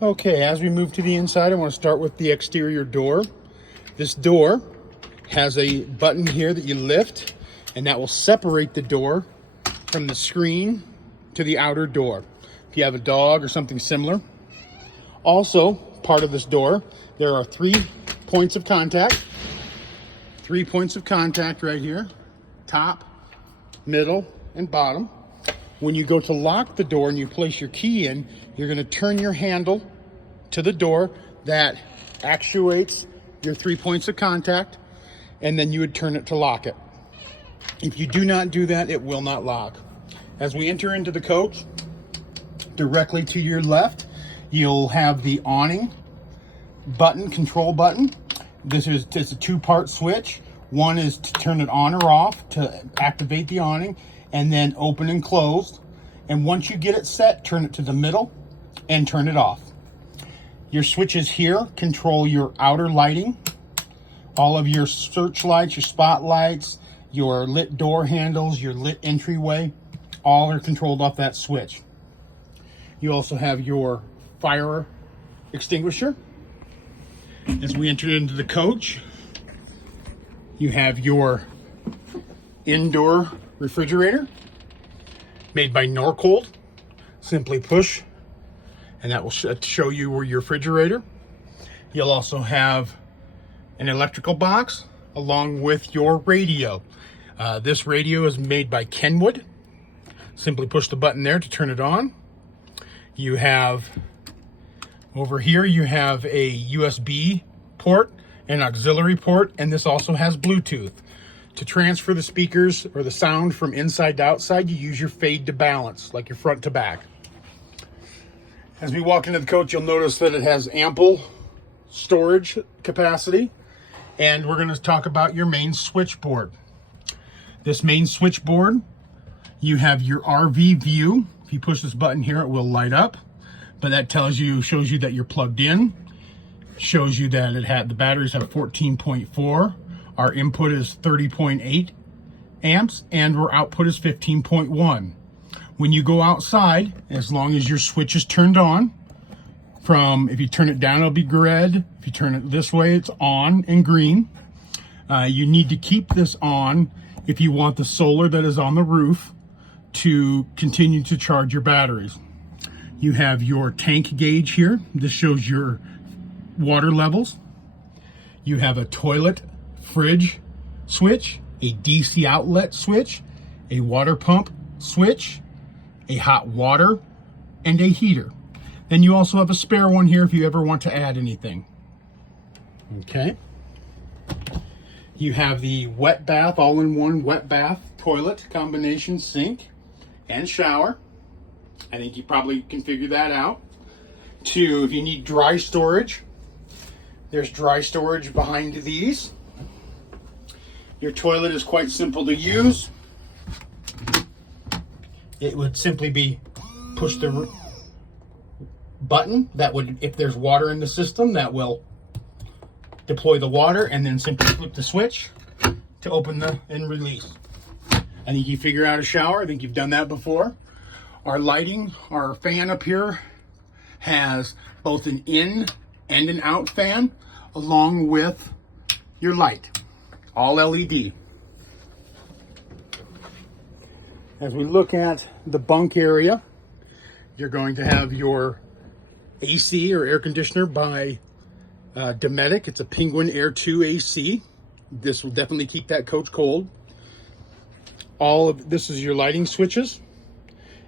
Okay, as we move to the inside, I want to start with the exterior door. This door has a button here that you lift, and that will separate the door from the screen to the outer door. If you have a dog or something similar. Also, part of this door, there are 3 points of contact. 3 points of contact right here, top, middle, and bottom. When you go to lock the door and you place your key in, you're going to turn your handle to the door that actuates your 3 points of contact, and then you would turn it to lock it. If you do not do that, it will not lock. As we enter into the coach, directly to your left, you'll have the awning button, control button. This is a 2-part switch. One is to turn it on or off to activate the awning, and then open and closed. And once you get it set, turn it to the middle and turn it off. Your switches here control your outer lighting, all of your searchlights, your spotlights, your lit door handles, your lit entryway, all are controlled off that switch. You also have your fire extinguisher. As we enter into the coach, you have your indoor refrigerator made by Norcold. Simply push and that will show you where your refrigerator. You'll also have an electrical box along with your radio. This radio is made by Kenwood. Simply push the button there to turn it on. You have over here, you have a USB port, an auxiliary port, and this also has Bluetooth. To transfer the speakers or the sound from inside to outside, you use your fade to balance, like your front to back. As we walk into the coach, you'll notice that it has ample storage capacity, and we're going to talk about your main switchboard. This main switchboard, you have your RV view. If you push this button here, it will light up, but that shows you that you're plugged in. Shows you that the batteries have 14.4. Our input is 30.8 amps, and our output is 15.1. When you go outside, as long as your switch is turned on, if you turn it down, it'll be red. If you turn it this way, it's on and green. You need to keep this on if you want the solar that is on the roof to continue to charge your batteries. You have your tank gauge here. This shows your water levels. You have a toilet fridge switch, a DC outlet switch, a water pump switch, a hot water, and a heater. Then you also have a spare one here if you ever want to add anything. Okay. You have the wet bath, all-in-one wet bath toilet combination sink and shower. I think you probably can figure that out. If you need dry storage, there's dry storage behind these. Your toilet is quite simple to use. It would simply be push the button that would, if there's water in the system, that will deploy the water, and then simply flip the switch to open and release. I think you figure out a shower. I think you've done that before. Our lighting, our fan up here has both an in and an out fan, along with your light, all LED. As we look at the bunk area, you're going to have your AC or air conditioner by Dometic. It's a Penguin Air 2 AC. This will definitely keep that coach cold. All of this is your lighting switches,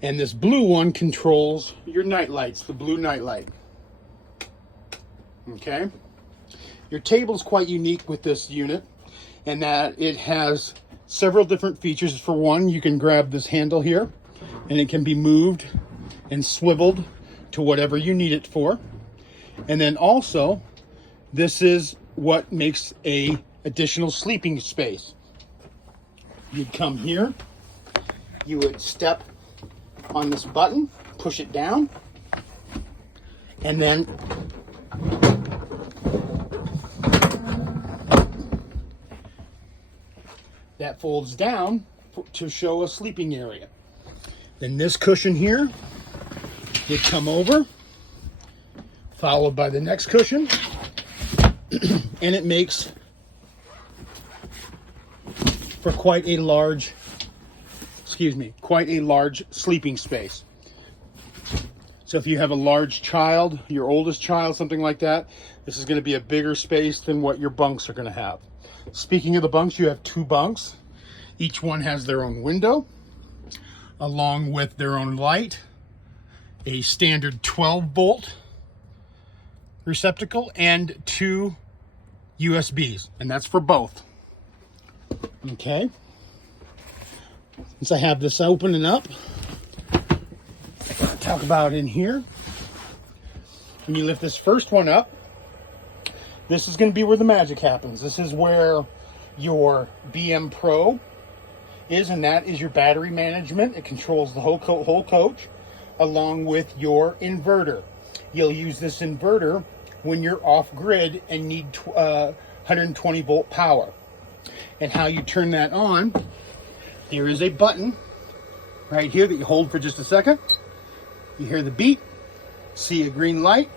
and this blue one controls your night lights, the blue night light. Okay. Your table is quite unique with this unit, in that it has several different features. For one, you can grab this handle here, and it can be moved and swiveled to whatever you need it for. And then also, this is what makes a additional sleeping space. You'd come here, you would step on this button, push it down, and then that folds down to show a sleeping area. Then this cushion here, you'd come over, followed by the next cushion, and it makes for quite a large sleeping space. So if you have a large child, your oldest child, something like that, this is going to be a bigger space than what your bunks are going to have. Speaking of the bunks, you have 2 bunks. Each one has their own window, along with their own light, a standard 12-volt receptacle, and 2 USBs, and that's for both. Okay. Since I have this opening up, talk about in here. When you lift this first one up, this is going to be where the magic happens. This is where your BM Pro is, and that is your battery management. It controls the whole coach, along with your inverter. You'll use this inverter when you're off grid and need 120 volt power. And how you turn that on, there is a button right here that you hold for just a second. You hear the beep, see a green light.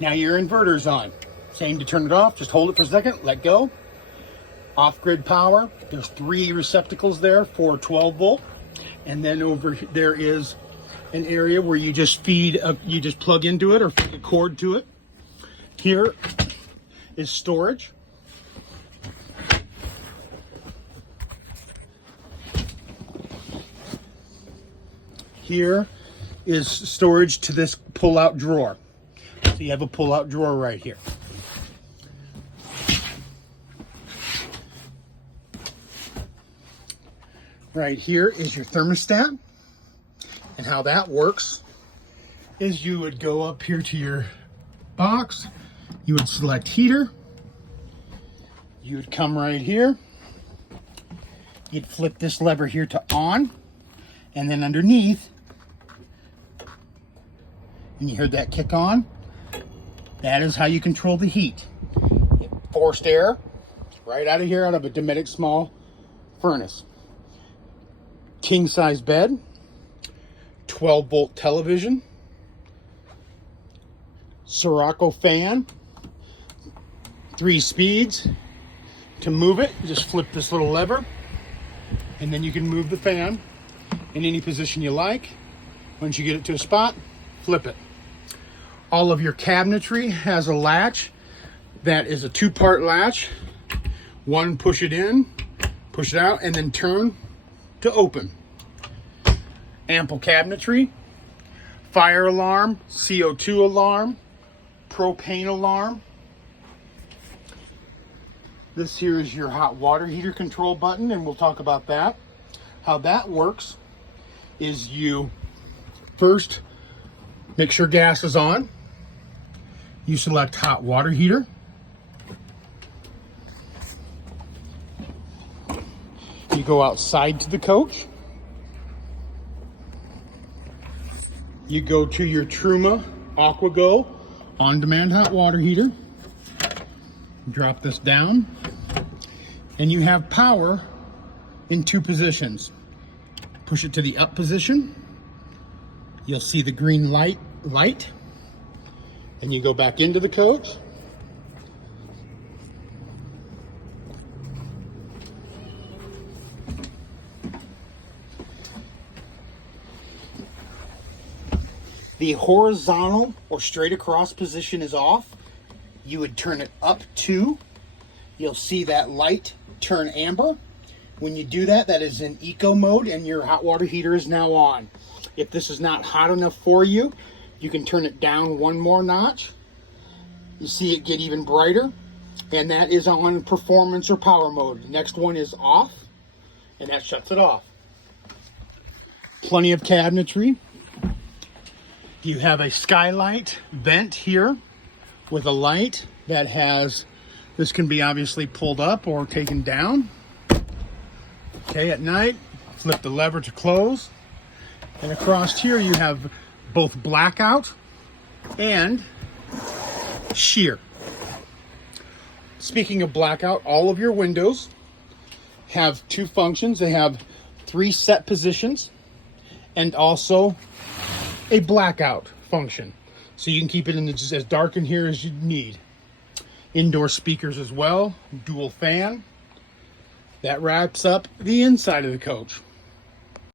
Now your inverter's on. Same to turn it off, just hold it for a second, let go. Off-grid power, there's 3 receptacles there for 12 volt. And then over there is an area where you just you just plug into it or feed a cord to it. Here is storage. Here is storage to this pull-out drawer. So you have a pull-out drawer right here. Right here is your thermostat. And how that works is you would go up here to your box, you would select heater, you would come right here, you'd flip this lever here to on, and then underneath, and you heard that kick on, that is how you control the heat. Forced air right out of here, out of a Dometic small furnace. King size bed, 12 volt television, Sirocco fan, 3 speeds. To move it, just flip this little lever, and then you can move the fan in any position you like. Once you get it to a spot, flip it. All of your cabinetry has a latch that is a 2-part latch. One, push it in, push it out, and then turn to open. Ample cabinetry, fire alarm, CO2 alarm, propane alarm. This here is your hot water heater control button, and we'll talk about that. How that works is you first make sure gas is on. You select hot water heater. You go outside to the coach. You go to your Truma AquaGo on-demand hot water heater. Drop this down, and you have power in 2 positions. Push it to the up position. You'll see the green light, and you go back into the coach. The horizontal or straight across position is off. You would turn it up 2. You'll see that light turn amber. When you do that, that is in eco mode, and your hot water heater is now on. If this is not hot enough for you, you can turn it down 1 more notch. You see it get even brighter, and that is on performance or power mode. The next one is off, and that shuts it off. Plenty of cabinetry. You have a skylight vent here with a light that has, this can be obviously pulled up or taken down. Okay, at night, flip the lever to close. And across here you have both blackout and sheer. Speaking of blackout, all of your windows have 2 functions. They have 3 set positions and also a blackout function. so you can keep it in just as dark in here as you need. Indoor speakers as well, dual fan. That wraps up the inside of the coach.